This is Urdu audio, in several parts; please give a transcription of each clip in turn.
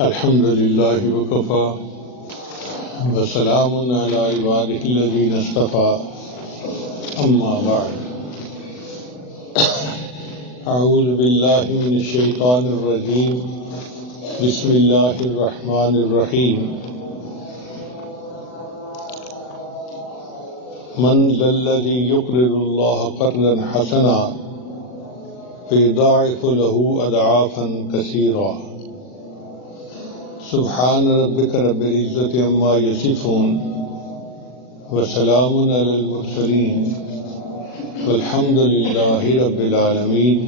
الحمد لله وكفى وسلام على عباده الذين اصطفى أما بعد أعوذ بالله من الشيطان الرجيم بسم الله الرحمن الرحيم من ذا الذي يقرض الله قرضا حسنا فيضاعف له أضعافا كثيرا سبحان ربك رب العزة عما يصفون وسلام على المرسلين والحمد لله رب العالمين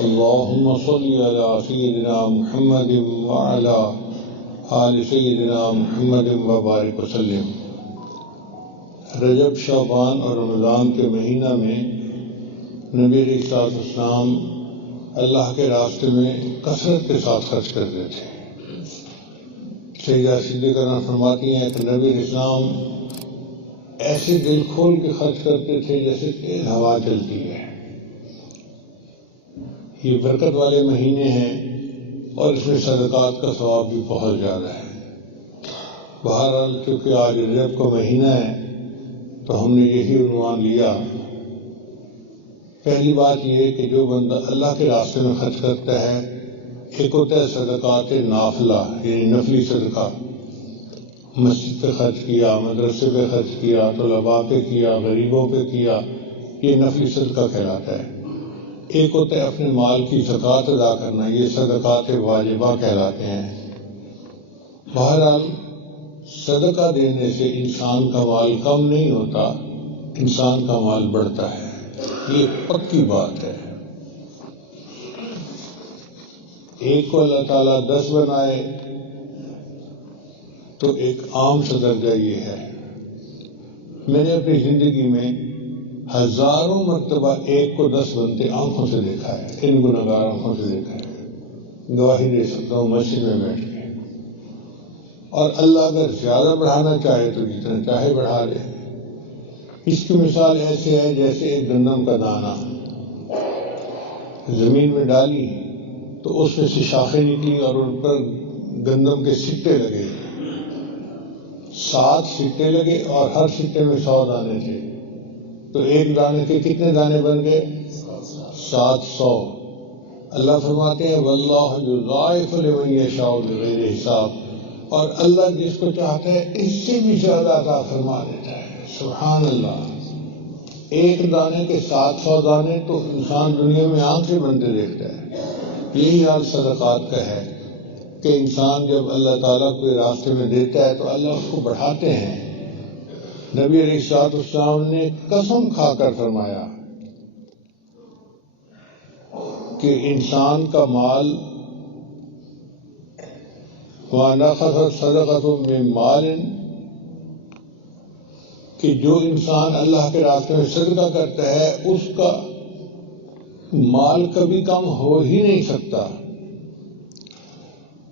اللهم صل على سيدنا محمد وعلى آل سيدنا محمد وبارك وسلم۔ رجب، شعبان اور رمضان کے مہینہ میں نبی علیہ السلام اللہ کے راستے میں کثرت کے ساتھ خرچ کرتے تھے۔ سیدہ صدیقہ فرماتی ہیں کہ نبی علیہ السلام ایسے دل کھول کے خرچ کرتے تھے جیسے تیز ہوا چلتی ہے۔ یہ برکت والے مہینے ہیں اور اس میں صدقات کا ثواب بھی بہت زیادہ ہے۔ بہرحال چونکہ آج رجب کا مہینہ ہے تو ہم نے یہی عنوان لیا۔ پہلی بات یہ ہے کہ جو بندہ اللہ کے راستے میں خرچ کرتا ہے، ایک ہوتا ہے صدقات نافلہ یعنی نفلی صدقہ، مسجد پہ خرچ کیا، مدرسے پہ خرچ کیا، طلباء پہ کیا، غریبوں پہ کیا، یہ نفلی صدقہ کہلاتا ہے۔ ایک ہوتا ہے اپنے مال کی زکوٰۃ ادا کرنا، یہ صدقات واجبہ کہلاتے ہیں۔ بہرحال صدقہ دینے سے انسان کا مال کم نہیں ہوتا، انسان کا مال بڑھتا ہے، یہ پکی بات ہے۔ ایک کو اللہ تعالیٰ 10 بنائے تو ایک عام سا درجہ یہ ہے۔ میں نے اپنی زندگی میں ہزاروں مرتبہ ایک کو 10 بنتے آنکھوں سے دیکھا ہے، ان گنہگار آنکھوں سے دیکھا ہے، گواہی دے سکتا ہوں مسجد میں بیٹھ کے۔ اور اللہ اگر زیادہ بڑھانا چاہے تو جتنا چاہے بڑھا لے۔ اس کی مثال ایسے ہے جیسے ایک گندم کا دانہ زمین میں ڈالی تو اس میں سے شاخیں نکلی اور ان پر گندم کے سٹے لگے، 7 سٹے لگے اور ہر سٹے میں 100 دانے تھے، تو ایک دانے کے کتنے دانے بن گئے؟ 700۔ اللہ فرماتے ہیں واللہ یضاعف لمن یشاء بغیر حساب، اور اللہ جس کو چاہتا ہے اس سے بھی زیادہ عطا فرما دیتا ہے۔ سبحان اللہ۔ ایک دانے کے 700 دانے تو انسان دنیا میں آنکھ سے بنتے دیکھتا ہے۔ یہی حال صدقات کا ہے کہ انسان جب اللہ تعالیٰ کو راستے میں دیتا ہے تو اللہ اس کو بڑھاتے ہیں۔ نبی علیہ السلام نے قسم کھا کر فرمایا کہ انسان کا مال وَنَقَصَتْ صَدَقَةٌ مِّن مَّالٍ، کہ جو انسان اللہ کے راستے میں صدقہ کرتا ہے اس کا مال کبھی کم ہو ہی نہیں سکتا۔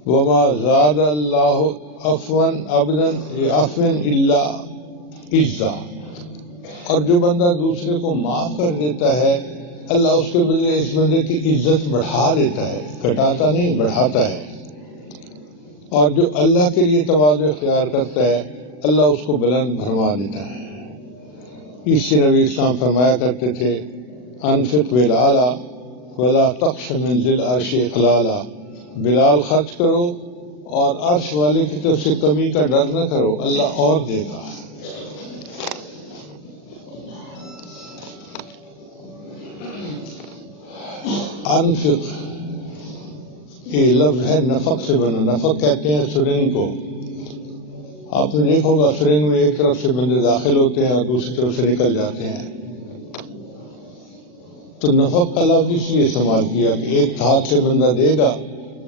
وَمَا زَادَ اللَّهُ عَفْوًا عَبْدًا بِعَفْوٍ إِلَّا عِزًّا، اور جو بندہ دوسرے کو معاف کر دیتا ہے اللہ اس کے بدلے اس بندے کی عزت بڑھا دیتا ہے، گھٹاتا نہیں بڑھاتا ہے۔ اور جو اللہ کے لیے تواضع اختیار کرتا ہے اللہ اس کو بلند فرما دیتا ہے۔ اس سے نبی اسلام فرمایا کرتے تھے انفق بلالا ولا تخش من ذی العرش اقلالا، بلال خرچ کرو اور عرش والے کی طرف سے کمی کا ڈر نہ کرو، اللہ اور دے گا۔ انفق یہ لفظ ہے نفق سے بنا، نفق کہتے ہیں سرنگ کو۔ آپ نے دیکھا ہوگا سرنگ میں ایک طرف سے بندے داخل ہوتے ہیں اور دوسری طرف سے نکل جاتے ہیں، تو نفق کا لفظ اس لیے استعمال کیا کہ ایک ہاتھ سے بندہ دے گا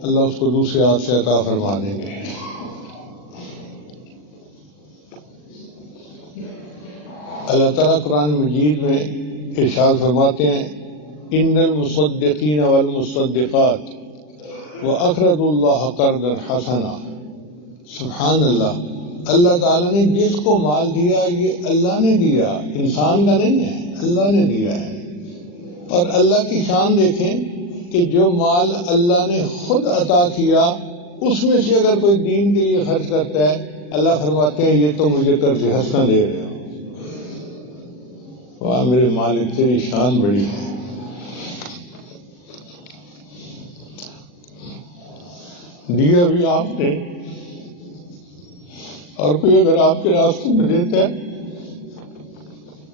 اللہ اس کو دوسرے ہاتھ سے عطا فرما دیں گے۔ اللہ تعالیٰ قرآن مجید میں ارشاد فرماتے ہیں ان المصدقین والمصدقات وَأَقْرَضُوا اللَّهَ قَرْضًا حَسَنًا۔ سبحان اللہ، اللہ تعالیٰ نے جس کو مال دیا یہ اللہ نے دیا، انسان کا نہیں ہے، اللہ نے دیا ہے۔ اور اللہ کی شان دیکھیں کہ جو مال اللہ نے خود عطا کیا اس میں سے اگر کوئی دین کے لیے خرچ کرتا ہے اللہ فرماتے ہیں یہ تو مجھے قرض حسنہ دے رہے ہو۔ واہ میرے مالک تیری شان بڑی ہے۔ دیا بھی آپ نے، اور کوئی اگر آپ کے راستے میں دیتا ہے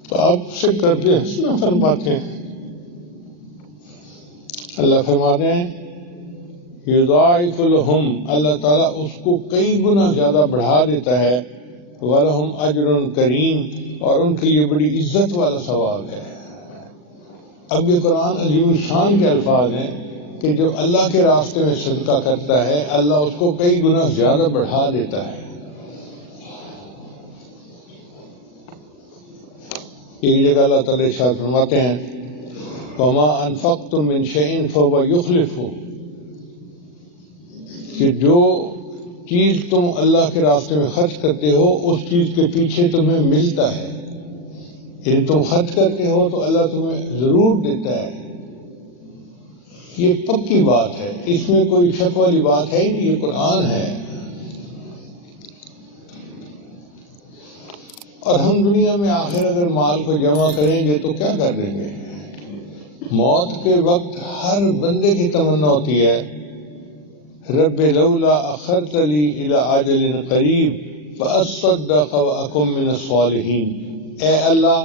تو آپ سے قرض حسنہ فرماتے ہیں۔ اللہ فرماتے ہیں یضاعف لہم، اللہ تعالیٰ اس کو کئی گنا زیادہ بڑھا دیتا ہے، وَلَهُمْ أَجْرٌ کریم، اور ان کے لیے بڑی عزت والا ثواب ہے۔ اب یہ قرآن عظیم الشان کے الفاظ ہیں کہ جو اللہ کے راستے میں صدقہ کرتا ہے اللہ اس کو کئی گنا زیادہ بڑھا دیتا ہے۔ ایک جگہ اللہ تعالیٰ ارشاد فرماتے ہیں وَمَا أَنفَقْتُم مِّن شَيْءٍ فَهُوَ يُخْلِفُهُ، کہ جو چیز تم اللہ کے راستے میں خرچ کرتے ہو اس چیز کے پیچھے تمہیں ملتا ہے، یعنی تم خرچ کرتے ہو تو اللہ تمہیں ضرور دیتا ہے۔ یہ پکی بات ہے، اس میں کوئی شک والی بات ہے نہیں، یہ قرآن ہے۔ اور ہم دنیا میں آخر اگر مال کو جمع کریں گے تو کیا کر دیں گے؟ موت کے وقت ہر بندے کی تمنا ہوتی ہے رب لولا اخرتنی الی اجل قریب فاصدق واکن من الصالحین، اے اللہ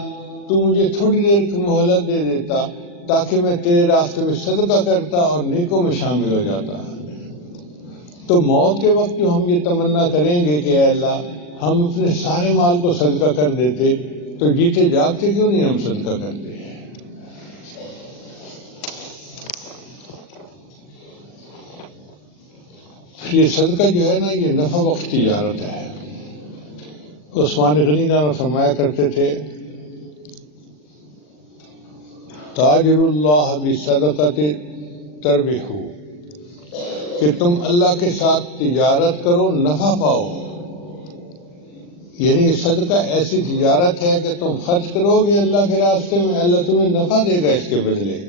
تو مجھے تھوڑی دیر کی مہلت دے دیتا تاکہ میں تیرے راستے میں صدقہ کرتا اور نیکوں میں شامل ہو جاتا۔ تو موت کے وقت جو ہم یہ تمنا کریں گے کہ اے اللہ ہم اپنے سارے مال کو صدقہ کر دیتے، تو جیتے جاگتے کیوں نہیں ہم صدقہ کرتے؟ یہ صدقہ جو ہے نا یہ نفع بخش تجارت ہے۔ عثمان غنی جانا فرمایا کرتے تھے تاجر اللہ بصدقۃ تربح، کہ تم اللہ کے ساتھ تجارت کرو نفع پاؤ، یعنی صدقہ ایسی تجارت ہے کہ تم خرچ کرو گے اللہ کے راستے میں اللہ تمہیں نفع دے گا اس کے بدلے۔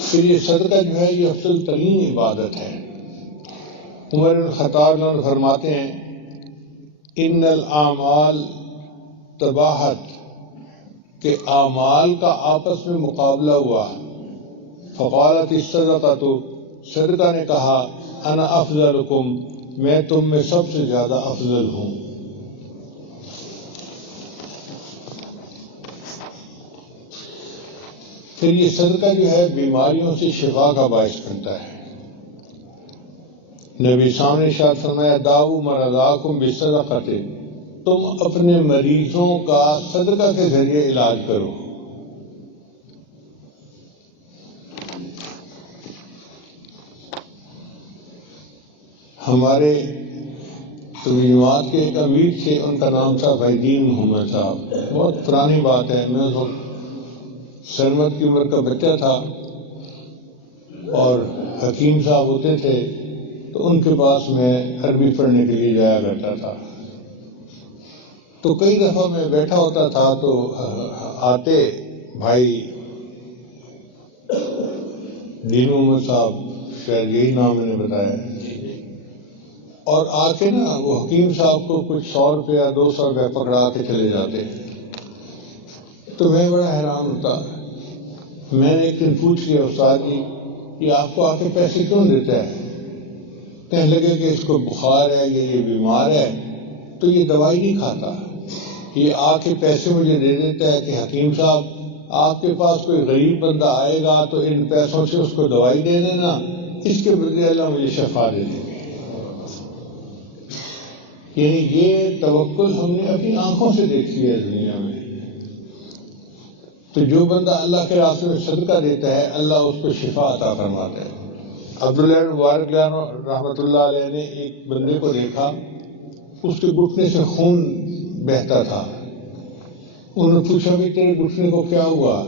پھر یہ صدقہ جو ہے یہ افضل ترین عبادت ہے۔ عمر بن خطاب فرماتے ہیں ان الاعمال تباہت، کہ اعمال کا آپس میں مقابلہ ہوا، فقالت الصدقۃ، صدقہ نے کہا انا افضلکم، میں تم میں سب سے زیادہ افضل ہوں۔ پھر یہ صدقہ جو ہے بیماریوں سے شفا کا باعث بنتا ہے۔ نبی سامنے ارشاد فرمایا داؤ مرضاکم بالصدقۃ، تم اپنے مریضوں کا صدقہ کے ذریعے علاج کرو۔ ہمارے جماعت کے ایک امیر تھے، ان کا نام تھا فیدین محمد صاحب، بہت پرانی بات ہے، میں تو سرمت کی عمر کا بچہ تھا، اور حکیم صاحب ہوتے تھے تو ان کے پاس میں عربی پڑھنے کے لیے جایا کرتا تھا۔ تو کئی دفعہ میں بیٹھا ہوتا تھا تو آتے بھائی دین محمد صاحب، شاید یہی نام میں نے بتایا، اور آ کے نا وہ حکیم صاحب کو کچھ 100 روپیہ 200 روپیہ پکڑا کے چلے جاتے۔ تو میں بڑا حیران ہوتا، میں نے ایک دن پوچھ لیا استاد جی یہ آپ کو آ کے پیسے کیوں دیتا ہے؟ کہنے لگے کہ اس کو بخار ہے یا یہ بیمار ہے تو یہ دوائی نہیں کھاتا، یہ آ کے پیسے مجھے دے دیتا ہے کہ حکیم صاحب آپ کے پاس کوئی غریب بندہ آئے گا تو ان پیسوں سے اس کو دوائی دے دینا، اس کے بدلے اللہ مجھے شفا دے دیں گے۔ یعنی یہ توکل ہم نے اپنی آنکھوں سے دیکھی ہے دنیا میں۔ تو جو بندہ اللہ کے راستے میں صدقہ دیتا ہے اللہ اس کو شفا عطا فرماتا ہے۔ عبداللہ بن مبارک رحمۃ اللہ علیہ نے ایک بندے کو دیکھا، اس کے گھٹنے سے خون بہتا تھا۔ انہوں نے پوچھا بھی تیرے گھٹنے کو کیا ہوا؟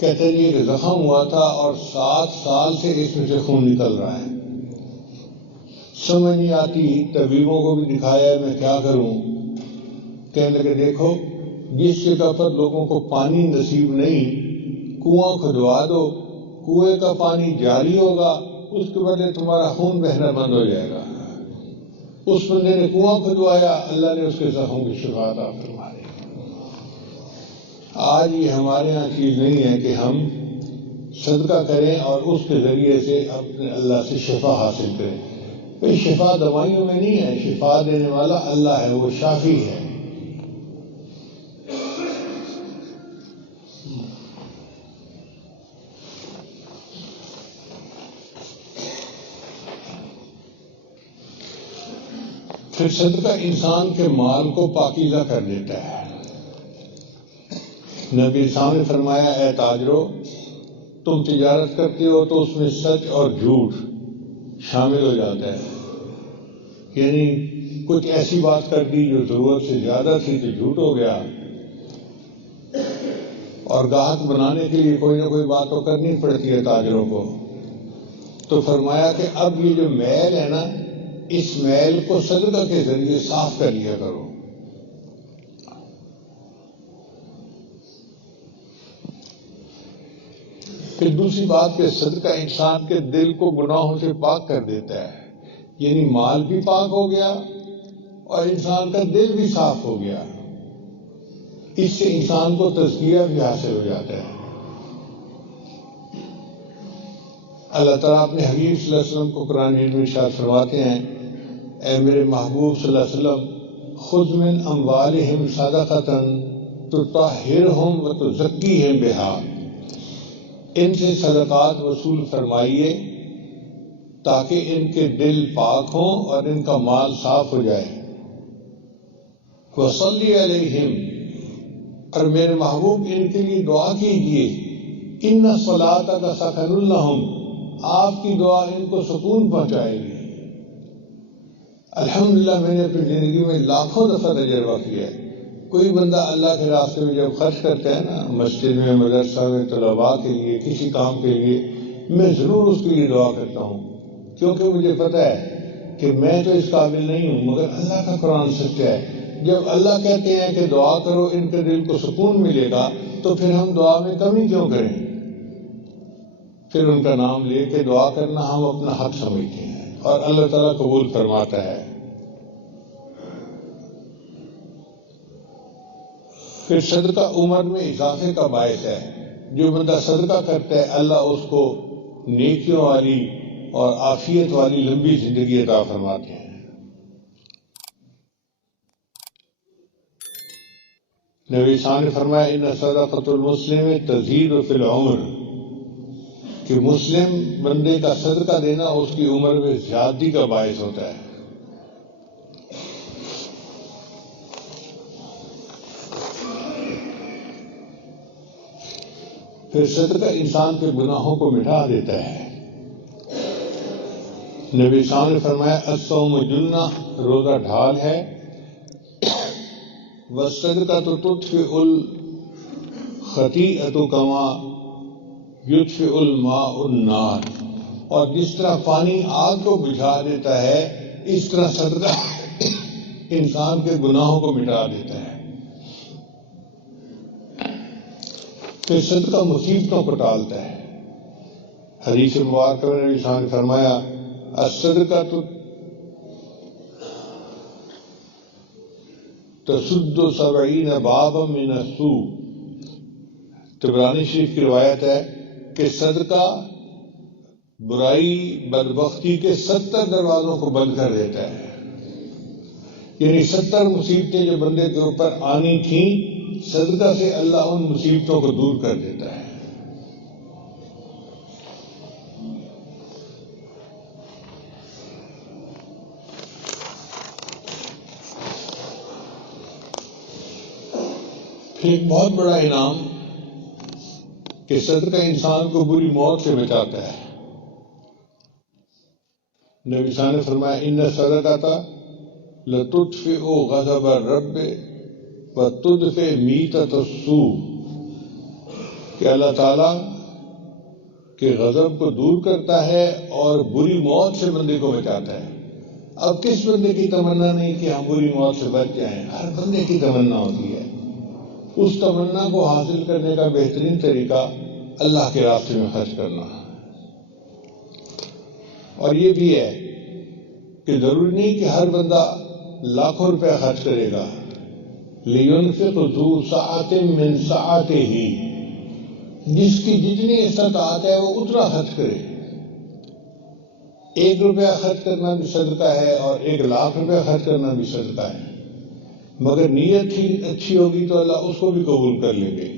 کہتے ہیں یہ زخم ہوا تھا اور 7 سال سے اس میں سے خون نکل رہا ہے، سمجھ نہیں آتی، طبیبوں کو بھی دکھایا میں کیا کروں؟ کہنے لگے دیکھو جس جگہ پر لوگوں کو پانی نصیب نہیں کنواں کھدوا دو، کنویں کا پانی جاری ہوگا اس کے بدلے تمہارا خون بہنا بند ہو جائے گا۔ اس بندے نے کنواں کھدوایا، اللہ نے اس کے زخموں کی شفا عطا فرما دی۔ آج یہ ہمارے یہاں چیز نہیں ہے کہ ہم صدقہ کریں اور اس کے ذریعے سے اپنے اللہ سے شفا حاصل کریں۔ بھئی شفا دوائیوں میں نہیں ہے، شفا دینے والا اللہ ہے، وہ شافی ہے۔ پھر صدقہ انسان کے مال کو پاکیزہ کر دیتا ہے۔ نبی صاحب نے فرمایا، اے تاجرو، تم تجارت کرتے ہو تو اس میں سچ اور جھوٹ شامل ہو جاتا ہے، یعنی کچھ ایسی بات کر دی جو ضرورت سے زیادہ تھی تو جھوٹ ہو گیا، اور گاہک بنانے کے لیے کوئی نہ کوئی بات تو کرنی پڑتی ہے تاجروں کو۔ تو فرمایا کہ اب یہ جو میل ہے نا، اس میل کو صدقہ کے ذریعے صاف کر لیا کرو۔ پھر دوسری بات کہ صدقہ انسان کے دل کو گناہوں سے پاک کر دیتا ہے، یعنی مال بھی پاک ہو گیا اور انسان کا دل بھی صاف ہو گیا۔ اس سے انسان کو تزکیہ بھی حاصل ہو جاتا ہے۔ اللہ تعالیٰ اپنے حبیب صلی اللہ علیہ وسلم کو قرآن میں ارشاد فرماتے ہیں، اے میرے محبوب صلی اللہ علیہ وسلم، خذ من اموالہم صدقۃ تطہرہم وتزکیہم بہا، ان سے صدقات وصول فرمائیے تاکہ ان کے دل پاک ہوں اور ان کا مال صاف ہو جائے۔ وصلی علیہم، اور میرے محبوب ان کے لیے دعا کیجیے، ان صلاتک سکن لہم، آپ کی دعا ان کو سکون پہنچائے گی۔ الحمدللہ میں نے اپنی زندگی میں لاکھوں دفعہ تجربہ کیا ہے، کوئی بندہ اللہ کے راستے میں جب خرچ کرتا ہے نا، مسجد میں، مدرسہ میں، طلباء کے لیے، کسی کام کے لیے، میں ضرور اس کے لیے دعا کرتا ہوں، کیونکہ مجھے پتہ ہے کہ میں تو اس قابل نہیں ہوں، مگر اللہ کا قرآن سچا ہے۔ جب اللہ کہتے ہیں کہ دعا کرو ان کے دل کو سکون ملے گا، تو پھر ہم دعا میں کمی کیوں کریں؟ پھر ان کا نام لے کے دعا کرنا ہم اپنا حق سمجھتے ہیں، اور اللہ تعالیٰ قبول فرماتا ہے۔ پھر صدقہ عمر میں اضافے کا باعث ہے۔ جو بندہ صدقہ کرتا ہے اللہ اس کو نیکیوں والی اور عافیت والی لمبی زندگی عطا فرماتے ہیں۔ نبی صلی اللہ علیہ وسلم نے فرمایا، ان صدقۃ المسلم تزید فی العمر، کہ مسلم بندے کا صدقہ دینا اس کی عمر میں زیادتی کا باعث ہوتا ہے۔ پھر صدقہ انسان کے گناہوں کو مٹا دیتا ہے۔ نبی صلی اللہ علیہ وسلم نے فرمایا، الصوم جنہ، روزہ ڈھال ہے، والصدقۃ تطفئ الخطیئۃ کما یطفئ الماء النار، اور جس طرح پانی آگ کو بجھا دیتا ہے، اس طرح صدقہ انسان کے گناہوں کو مٹا دیتا ہے۔ پھر صدقہ مصیبتوں کو ٹالتا ہے۔ حدیث مبارکہ میں نبی صلی اللہ علیہ وسلم نے فرمایا، الصدقۃ تسد 70 بابا من السوء، طبرانی شریف کی روایت ہے کہ صدقہ برائی بدبختی کے 70 دروازوں کو بند کر دیتا ہے، یعنی 70 مصیبتیں جو بندے کے اوپر آنی تھیں، صدقہ سے اللہ ان مصیبتوں کو دور کر دیتا ہے۔ پھر ایک بہت بڑا انعام کہ صدقہ انسان کو بری موت سے بچاتا ہے۔ نبی صلی اللہ علیہ وسلم نے فرمایا، ان الصدقۃ لتطفئ غضب الرب وتدفئ میتۃ السوء، کہ اللہ تعالیٰ کے غضب کو دور کرتا ہے اور بری موت سے بندے کو بچاتا ہے۔ اب کس بندے کی تمنا نہیں کہ ہم بری موت سے بچ جائیں؟ ہر بندے کی تمنا ہوتی ہے۔ اس تمنا کو حاصل کرنے کا بہترین طریقہ اللہ کے راستے میں خرچ کرنا۔ اور یہ بھی ہے کہ ضروری نہیں کہ ہر بندہ لاکھوں روپے خرچ کرے گا. لِيُنْفِقْ ذُو سَعَةٍ مِّن سَعَتِهِ، جس کی جتنی استطاعت ہے وہ اتنا خرچ کرے. 1 روپیہ خرچ کرنا بھی صدقہ ہے اور 1 لاکھ روپیہ خرچ کرنا بھی صدقہ ہے، مگر نیت ہی اچھی ہوگی تو اللہ اس کو بھی قبول کر لیں گے.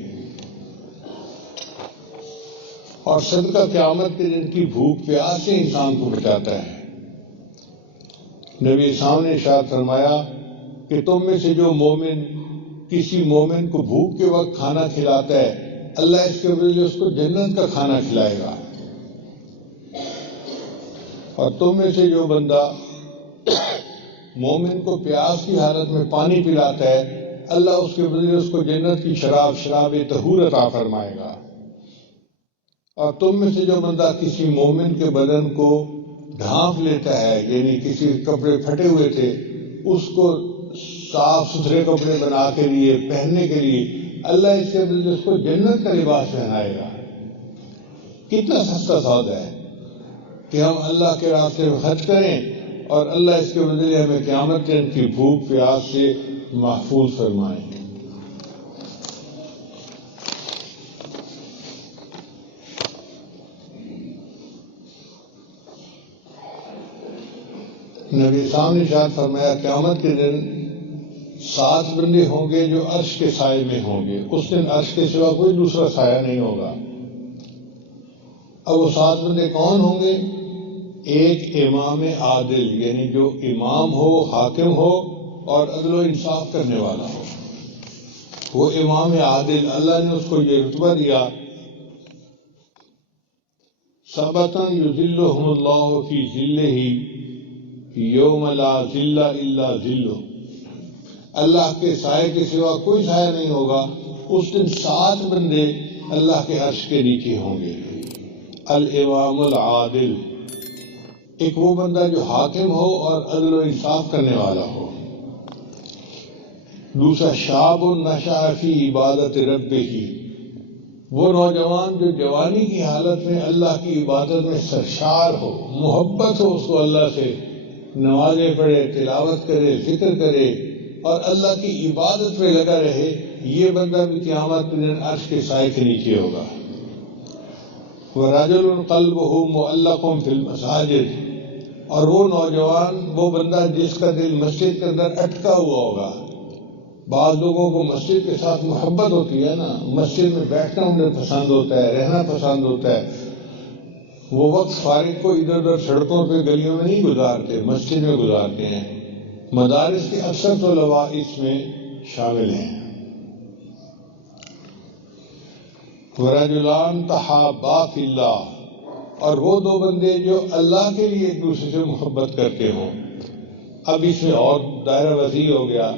اور صدقہ قیامت کے دن کی بھوک پیاس سے انسان کو بچاتا ہے. نبی صاحب نے ارشاد فرمایا کہ تم میں سے جو مومن کسی مومن کو بھوک کے وقت کھانا کھلاتا ہے، اللہ اس کے بدلے اس کو جنت کا کھانا کھلائے گا. اور تم میں سے جو بندہ مومن کو پیاس کی حالت میں پانی پلاتا ہے، اللہ اس کے بدلے اس کو جنت کی شراب طہور عطا فرمائے گا. اور تم میں سے جو بندہ کسی مومن کے بدن کو ڈھانپ لیتا ہے، یعنی کسی کپڑے پھٹے ہوئے تھے اس کو صاف ستھرے کپڑے بنا کے لیے پہننے کے لیے، اللہ اس کے بدلے اس کو جنت کا لباس پہنائے گا. کتنا سستا سودا ہے کہ ہم اللہ کے راستے میں خرچ کریں اور اللہ اس کے بدلے ہمیں قیامت کے دن کی بھوک پیاس سے محفوظ فرمائیں. نبی صاحب نے ارشاد فرمایا قیامت کے دن 7 بندے ہوں گے جو عرش کے سائے میں ہوں گے. اس دن عرش کے سوا کوئی دوسرا سایہ نہیں ہوگا. اب وہ 7 بندے کون ہوں گے؟ ایک امام عادل، یعنی جو امام ہو، حاکم ہو اور عدل و انصاف کرنے والا ہو. وہ امام عادل، اللہ نے اس کو یہ رتبہ دیا، سبتاً یذلہم اللہ فی ظلہ یوم لا ظل الا ظلہ. اللہ کے سائے کے سوا کوئی سایہ نہیں ہوگا. اس دن 7 بندے اللہ کے عرش کے نیچے ہوں گے. الامام العادل، ایک وہ بندہ جو حاکم ہو اور عدل و انصاف کرنے والا ہو. دوسرا شاب نشأ فی عبادت ربہ، وہ نوجوان جو جوانی کی حالت میں اللہ کی عبادت میں سرشار ہو، محبت ہو اس کو اللہ سے، نمازیں پڑھے، تلاوت کرے، ذکر کرے اور اللہ کی عبادت میں لگا رہے. یہ بندہ بھی قیامت کے دن عرش کے سائے کے نیچے ہوگا. وَرَجُلٌ قَلْبُهُ مُعَلَّقٌ فِي الْمَسَاجِدِ، اور وہ نوجوان، وہ بندہ جس کا دل مسجد کے اندر اٹکا ہوا ہوگا. بعض لوگوں کو مسجد کے ساتھ محبت ہوتی ہے نا، مسجد میں بیٹھنا انہیں پسند ہوتا ہے، رہنا پسند ہوتا ہے. وہ وقت فارغ کو ادھر ادھر سڑکوں پہ گلیوں میں نہیں گزارتے، مسجد میں گزارتے ہیں. مدارس کے اکثر طلباء اس میں شامل ہیں. وَرَجُلَانْ تَحَابَّا فِي اللَّهِ، اور وہ 2 بندے جو اللہ کے لیے ایک دوسرے سے محبت کرتے ہوں. اب اس میں اور دائرہ وسیع ہو گیا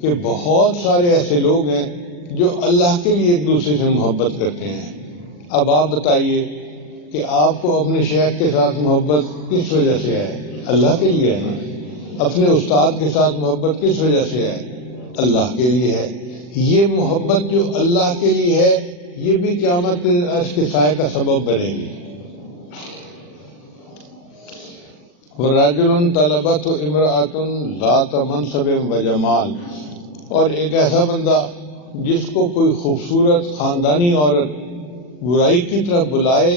کہ بہت سارے ایسے لوگ ہیں جو اللہ کے لیے ایک دوسرے سے محبت کرتے ہیں. اب آپ بتائیے کہ آپ کو اپنے شیخ کے ساتھ محبت کس وجہ سے ہے؟ اللہ کے لیے ہے نا. اپنے استاد کے ساتھ محبت کس وجہ سے ہے؟ اللہ کے لیے ہے. یہ محبت جو اللہ کے لیے ہے یہ بھی قیامت کے عرش کے سائے کا سبب بنے گی. وَرَجُلٌ طَلَبَتْهُ امْرَأَةٌ ذَاتَ مَنْصَبٍ وَجَمَالٍ، اور ایک ایسا بندہ جس کو کوئی خوبصورت خاندانی عورت برائی کی طرف بلائے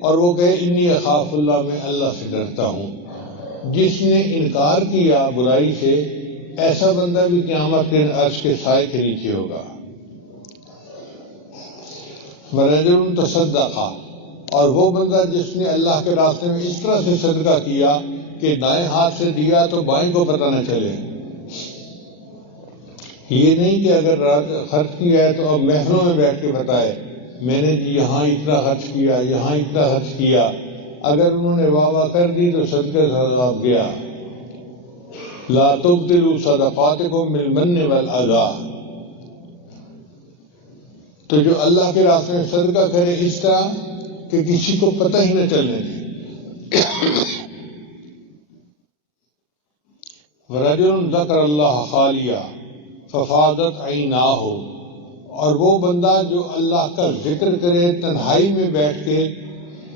اور وہ کہے انی اخاف اللہ، میں اللہ سے ڈرتا ہوں. جس نے انکار کیا برائی سے، ایسا بندہ بھی قیامت کے عرش کے سائے کے نیچے ہوگا. وَرَجُلٌ تَصَدَّقَ، اور وہ بندہ جس نے اللہ کے راستے میں اس طرح سے صدقہ کیا کہ دائیں ہاتھ سے دیا تو بائیں کو پتہ نہ چلے. یہ نہیں کہ اگر خرچ کیا ہے تو اب محفلوں میں بیٹھ کے بتائے میں نے یہاں اتنا خرچ کیا، یہاں اتنا خرچ کیا. اگر انہوں نے واہ واہ کر دی تو صدقہ ثواب گیا. لا تبطلوا صدقاتکم بالمن والاذی، تو جو اللہ کے راستے میں صدقہ کرے اس طرح کہ کسی کو پتہ ہی نہ چلنے دے. وَرَجُلٌ ذَكَرَ اللَّهَ خَالِيًا فَفَاضَتْ عَيْنَاهُ، اور وہ بندہ جو اللہ کا ذکر کرے تنہائی میں بیٹھ کے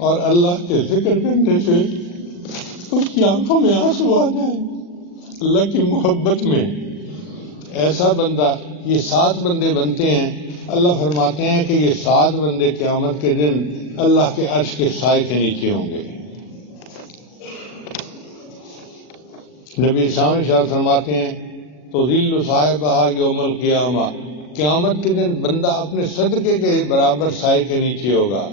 اور اللہ کے ذکر کرنے سے اس کی آنکھوں میں آنسو آ جائے اللہ کی محبت میں. ایسا بندہ، یہ 7 بندے بنتے ہیں. اللہ فرماتے ہیں کہ یہ 7 بندے قیامت کے دن اللہ کے عرش کے سائے کے نیچے ہوں گے. نبی شاہ فرماتے ہیں تو ذل صاحبہ یوم القیامہ، قیامت کے دن بندہ اپنے صدقے کے برابر سائے کے نیچے ہوگا.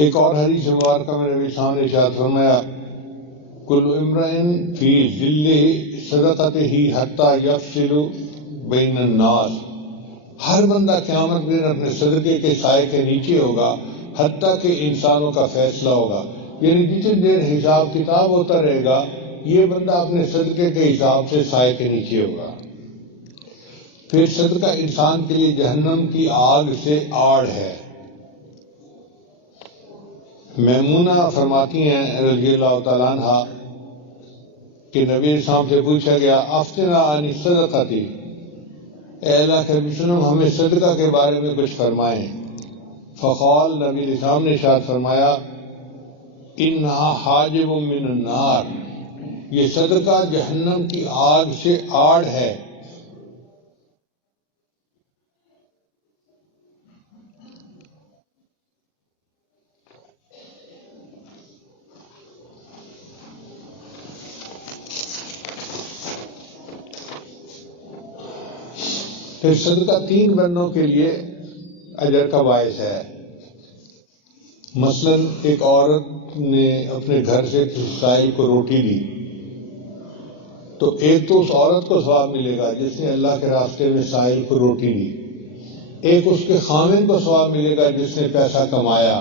ایک اور حدیث مبارکہ میں نبی صاحب نے ارشاد فرمایا کل امرئ فی ظل صدقتہ حتی یفصل بین الناس، ہر بندہ قیامت کے دن اپنے صدقے کے سائے کے نیچے ہوگا حتیٰ کہ انسانوں کا فیصلہ ہوگا. یعنی جتنی دیر حساب کتاب ہوتا رہے گا یہ بندہ اپنے صدقے کے حساب سے سائے کے نیچے ہوگا. پھر صدقہ انسان کے لیے جہنم کی آگ سے آڑ ہے. میمونہ فرماتی ہیں رضی اللہ تعالیٰ عنہ کہ نبی صاحب سے پوچھا گیا افتنا عن الصدقۃ، اے اللہ کے نبی وسلم ہمیں صدقہ کے بارے میں کچھ فرمائیں. فقال، نبی صاحب نے ارشاد فرمایا انہا حاجب من النار، یہ صدقہ جہنم کی آگ سے آڑ ہے. پھر صدقہ 3 بندوں کے لیے اجر کا باعث ہے. مثلا ایک عورت نے اپنے گھر سے کسی سائل کو روٹی دی تو ایک تو اس عورت کو ثواب ملے گا جس نے اللہ کے راستے میں سائل کو روٹی دی، ایک اس کے خامن کو ثواب ملے گا جس نے پیسہ کمایا،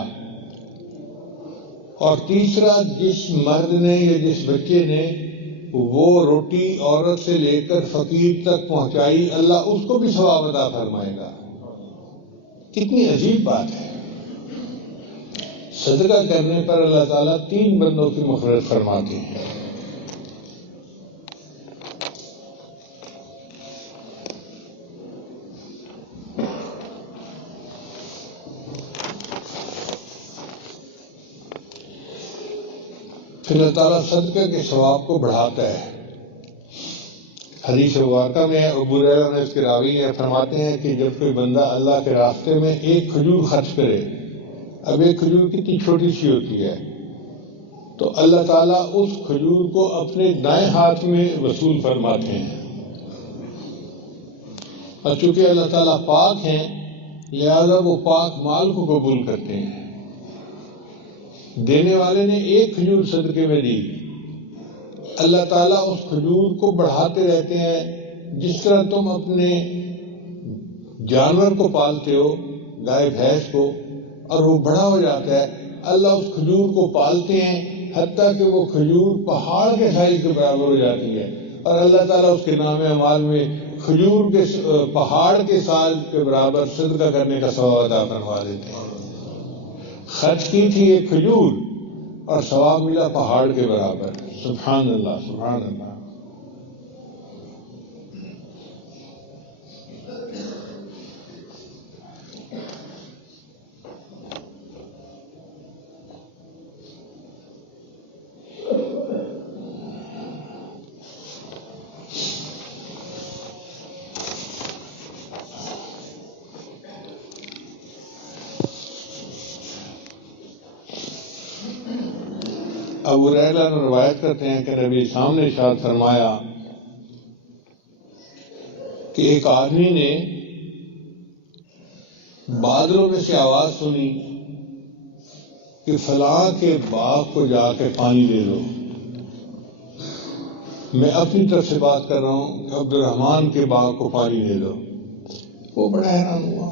اور تیسرا جس مرد نے یا جس بچے نے وہ روٹی عورت سے لے کر فقیر تک پہنچائی اللہ اس کو بھی ثواب عطا فرمائے گا. کتنی عجیب بات ہے. صدقہ کرنے پر اللہ تعالیٰ 3 بندوں کی مغفرت فرماتے ہیں. پھر اللہ تعالیٰ صدقہ کے ثواب کو بڑھاتا ہے. حدیث مبارکہ میں ابو ہریرہ نے اس کے راوی ہیں فرماتے ہیں کہ جب کوئی بندہ اللہ کے راستے میں ایک کھجور خرچ کرے، اب ایک کھجور کتنی چھوٹی سی ہوتی ہے، تو اللہ تعالیٰ اس کھجور کو اپنے دائیں ہاتھ میں وصول فرماتے ہیں. اور چونکہ اللہ تعالیٰ پاک ہیں لہذا وہ پاک مال کو قبول کرتے ہیں. دینے والے نے ایک کھجور صدقے میں دی، اللہ تعالیٰ اس کھجور کو بڑھاتے رہتے ہیں. جس طرح تم اپنے جانور کو پالتے ہو، گائے بھینس کو، اور وہ بڑا ہو جاتا ہے، اللہ اس کھجور کو پالتے ہیں حتیٰ کہ وہ کھجور پہاڑ کے سائز کے برابر ہو جاتی ہے، اور اللہ تعالیٰ اس کے نام اعمال میں کھجور کے پہاڑ کے سائز کے برابر صدقہ کرنے کا ثواب عطا فرما دیتے ہیں. خرچ کی تھی ایک کھجور اور ثواب ملا پہاڑ کے برابر. سبحان اللہ، سبحان اللہ. ابو ہریرہ روایت کرتے ہیں کہ نبی صاحب نے ارشاد فرمایا کہ ایک آدمی نے بادلوں میں سے آواز سنی کہ فلاں کے باغ کو جا کے پانی دے دو. میں اپنی طرف سے بات کر رہا ہوں کہ عبد الرحمن کے باغ کو پانی دے دو. وہ بڑا حیران ہوا،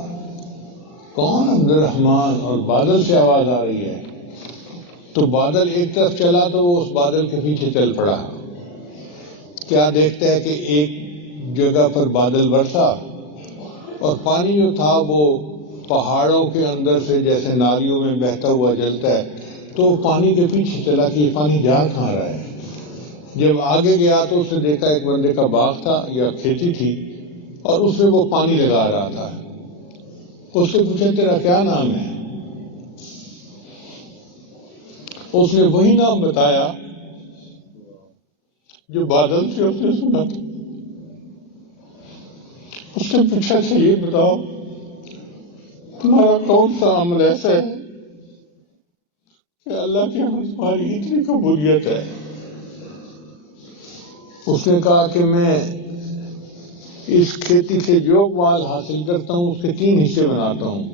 کون عبد الرحمن، اور بادل سے آواز آ رہی ہے. تو بادل ایک طرف چلا تو وہ اس بادل کے پیچھے چل پڑا. کیا دیکھتا ہے کہ ایک جگہ پر بادل برسا اور پانی جو تھا وہ پہاڑوں کے اندر سے جیسے نالیوں میں بہتا ہوا جلتا ہے، تو پانی کے پیچھے چلا کہ یہ پانی جا کہاں رہا ہے. جب آگے گیا تو اس نے دیکھا ایک بندے کا باغ تھا یا کھیتی تھی، اور اس میں وہ پانی لگا رہا تھا. اس سے پوچھا تیرا کیا نام ہے؟ اس نے وہی نام بتایا جو بادل سے اس نے سنا تھا. اس نے پوچھا کہ یہ بتاؤ تمہارا کون سا عمل ایسا ہے کہ اللہ کے یہاں تمہاری اتنی قبولیت ہے؟ اس نے کہا کہ میں اس کھیتی سے جو مال حاصل کرتا ہوں اس کے 3 حصے بناتا ہوں.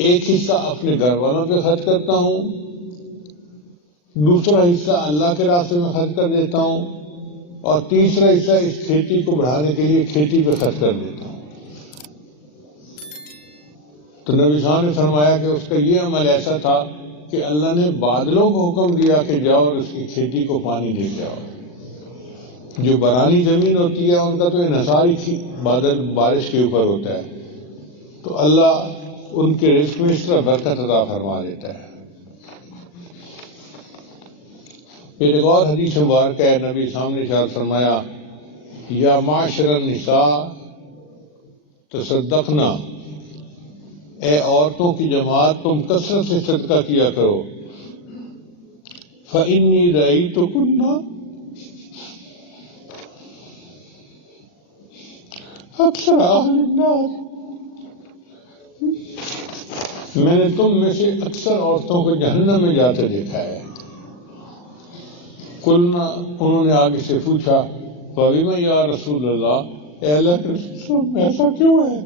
ایک حصہ اپنے گھر والوں پہ خرچ کرتا ہوں، دوسرا حصہ اللہ کے راستے میں خرچ کر دیتا ہوں، اور تیسرا حصہ اس کھیتی کو بڑھانے کے لیے کھیتی پہ خرچ کر دیتا ہوں. تو نبی صاحب نے فرمایا کہ اس کا یہ عمل ایسا تھا کہ اللہ نے بادلوں کو حکم دیا کہ جاؤ اور اس کی کھیتی کو پانی دے کے آؤ. جو برانی زمین ہوتی ہے ان کا تو انحصار ہی بادل بارش کے اوپر ہوتا ہے، تو اللہ ان کے رزق میں اس طرح برکت عطا فرما دیتا ہے. پھر ایک اور حدیث مبارک ہے، نبی صاحب نے ارشاد فرمایا یا معاشر النساء تصدقنا، اے عورتوں کی جماعت تم کثرت سے صدقہ کیا کرو. فإنی رأیتکن اکثر اہل النار، میں نے تم میں سے اکثر عورتوں کو جہنم میں جاتے دیکھا ہے. قلنا، انہوں نے آگے سے پوچھا فبما یا رسول اللہ، اے اللہ کے رسول ایسا کیوں ہے؟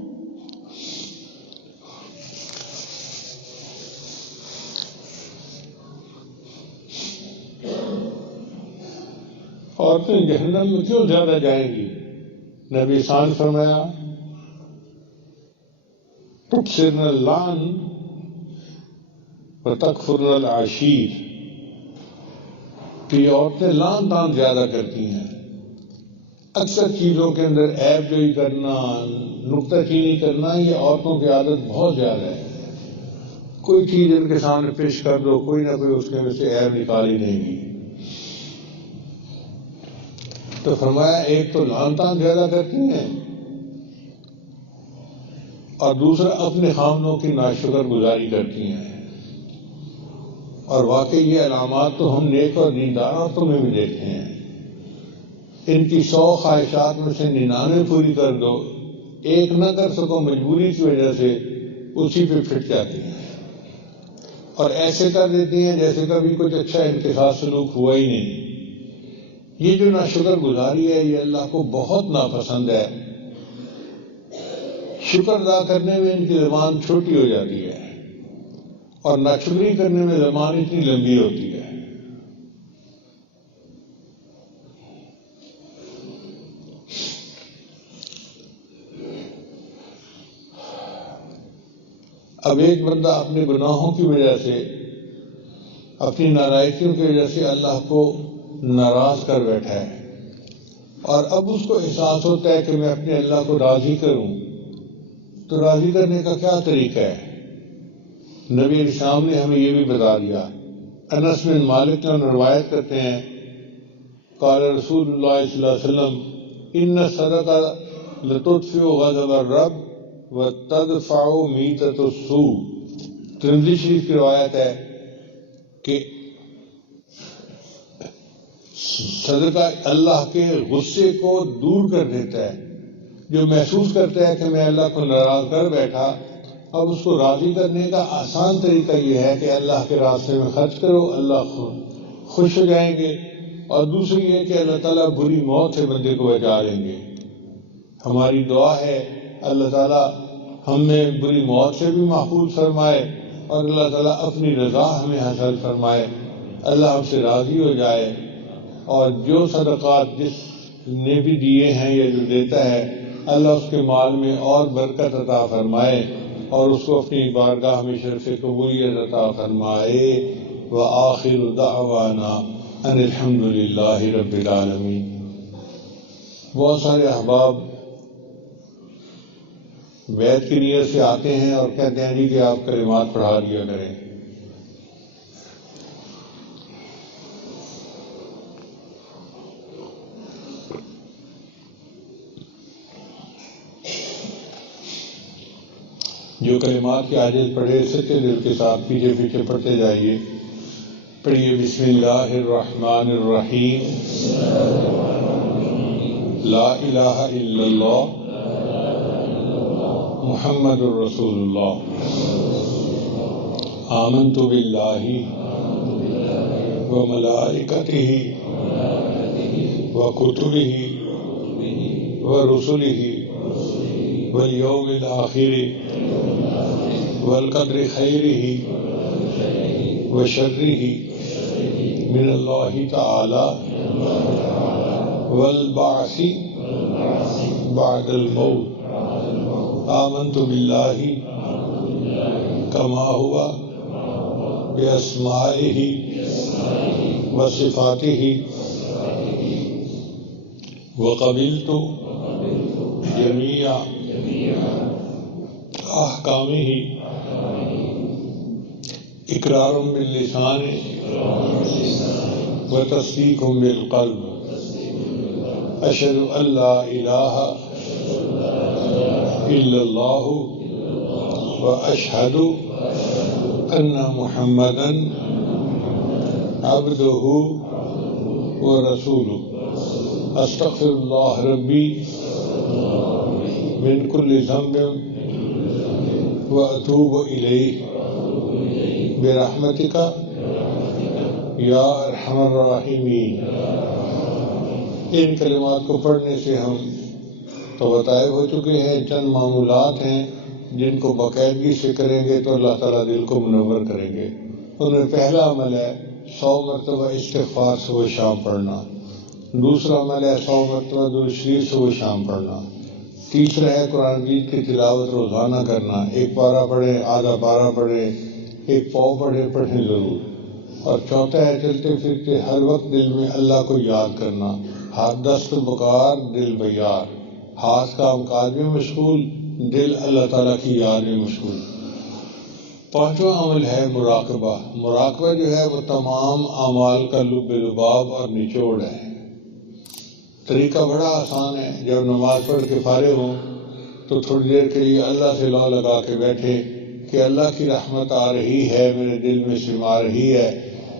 عورتیں جہنم میں کیوں زیادہ جائیں گی؟ نبی صاحب فرمایا تکثرن اللعن وتکفرن العشیر، کہ یہ عورتیں لعن طعن زیادہ کرتی ہیں. اکثر چیزوں کے اندر عیب جوئی کرنا، نکتہ چینی کرنا، یہ عورتوں کی عادت بہت زیادہ ہے. کوئی چیز ان کے سامنے پیش کر دو، کوئی نہ کوئی اس کے میں سے عیب نکال ہی دیں گی. تو فرمایا ایک تو لعن طعن زیادہ کرتی ہیں، اور دوسرا اپنے خامنوں کی ناشکر گزاری کرتی ہیں. اور واقعی یہ علامات تو ہم نیک اور دیندار عورتوں میں بھی دیکھتے ہیں. ان کی 100 خواہشات میں سے 99 پوری کر دو، ایک نہ کر سکو مجبوری کی وجہ سے، اسی پہ پھٹ جاتی ہیں اور ایسے کر دیتی ہیں جیسے کبھی کچھ اچھا ان کے ساتھ سلوک ہوا ہی نہیں. یہ جو ناشکر گزاری ہے یہ اللہ کو بہت ناپسند ہے. شکر ادا کرنے میں ان کی زبان چھوٹی ہو جاتی ہے اور ناشکری کرنے میں زبان اتنی لمبی ہوتی ہے. اب ایک بندہ اپنے گناہوں کی وجہ سے، اپنی نارائیوں کی وجہ سے اللہ کو ناراض کر بیٹھا ہے، اور اب اس کو احساس ہوتا ہے کہ میں اپنے اللہ کو راضی کروں. تو راضی کرنے کا کیا طریقہ ہے؟ نبی اسلام نے ہمیں یہ بھی بتا دیا. انس بن مالک نے روایت کرتے ہیں قال رسول اللہ صلی اللہ علیہ وسلم ان الصدقہ لتطفئ غضب الرب وتدفع میتۃ السوء. ترمذی شریف کی روایت ہے کہ صدقہ اللہ کے غصے کو دور کر دیتا ہے. جو محسوس کرتا ہے کہ میں اللہ کو ناراض کر بیٹھا، اب اس کو راضی کرنے کا آسان طریقہ یہ ہے کہ اللہ کے راستے میں خرچ کرو، اللہ خوش ہو جائیں گے. اور دوسری یہ کہ اللہ تعالیٰ بری موت سے بندے کو بچا لیں گے. ہماری دعا ہے اللہ تعالیٰ ہمیں بری موت سے بھی محفوظ فرمائے اور اللہ تعالیٰ اپنی رضا ہمیں حاصل فرمائے، اللہ ہم سے راضی ہو جائے. اور جو صدقات جس نے بھی دیے ہیں یا جو دیتا ہے، اللہ اس کے مال میں اور برکت عطا فرمائے اور اس کو اپنی بارگاہ میں شرف قبولیت عطا فرمائے. وآخر دعوانا ان الحمد للہ رب العالمین. بہت سارے احباب بیعت کی نیت سے آتے ہیں اور کہتے ہیں جی کہ آپ کلمات پڑھا دیا کریں. جو کلمات کے عاجز پڑھے سچے دل کے ساتھ پیچھے پیچھے پڑھتے جائیے. پڑھیے بسم اللہ الرحمن الرحیم. لا الہ الا اللہ محمد الرسول اللہ. آمنت باللہ وملائکتہ وکتبہ ورسلہ والیوم الآخر والقدر خیرہ وشرہ من اللہ تعالی والبعث بعد الموت. آمنت باللہ کما ہوا باسمائہ وصفاتہ وقبلت جمیع احکامہ اقرار باللسان وتصدیق بالقلب. اشہد ان لا الہ الا اللہ واشہد ان محمدا عبدہ ورسولہ. استغفر اللہ ربی من کل ذنب واتوب الیہ برحمتک یا ارحم الراحمین. ان کلمات کو پڑھنے سے ہم تو بتائے ہو چکے ہیں چند معمولات ہیں جن کو باقاعدگی سے کریں گے تو اللہ تعالیٰ دل کو منور کریں گے. ان میں پہلا عمل ہے 100 مرتبہ استغفار صبح شام پڑھنا. دوسرا عمل ہے 100 مرتبہ درود شریف صبح شام پڑھنا. تیسرا ہے قرآن مجید کی تلاوت روزانہ کرنا. ایک پارہ پڑھیں، آدھا پارہ پڑھیں، ایک پاؤ پڑھیں ضرور. اور چوتھا ہے چلتے پھرتے ہر وقت دل میں اللہ کو یاد کرنا. ہاتھ دست بکار دل بیار. ہاتھ کام کاج میں مشغول، دل اللہ تعالیٰ کی یاد میں مشغول. پانچواں عمل ہے مراقبہ. مراقبہ جو ہے وہ تمام اعمال کا لب لباب اور نچوڑ ہے. طریقہ بڑا آسان ہے. جب نماز پڑھ کے فارغ ہوں تو تھوڑی دیر کے لیے اللہ سے لو لگا کے بیٹھے کہ اللہ کی رحمت آ رہی ہے، میرے دل میں سما رہی ہے،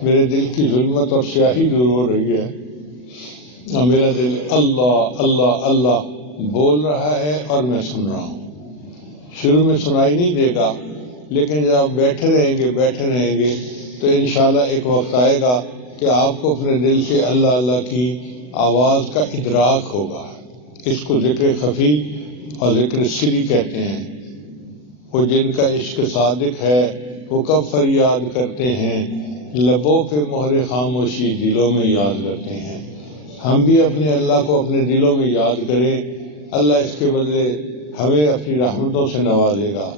میرے دل کی ظلمت اور سیاہی دور ہو رہی ہے، اور میرا دل اللہ اللہ اللہ بول رہا ہے اور میں سن رہا ہوں. شروع میں سنائی نہیں دے گا، لیکن جب آپ بیٹھے رہیں گے تو انشاءاللہ ایک وقت آئے گا کہ آپ کو اپنے دل سے اللہ اللہ کی آواز کا ادراک ہوگا. اس کو ذکر خفی اور ذکر سری کہتے ہیں. وہ جن کا عشق صادق ہے وہ کب فریاد کرتے ہیں، لبوں پہ مہر خاموشی دلوں میں یاد کرتے ہیں. ہم بھی اپنے اللہ کو اپنے دلوں میں یاد کریں. اللہ اس کے بدلے ہمیں اپنی رحمتوں سے نوازے گا.